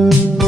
Música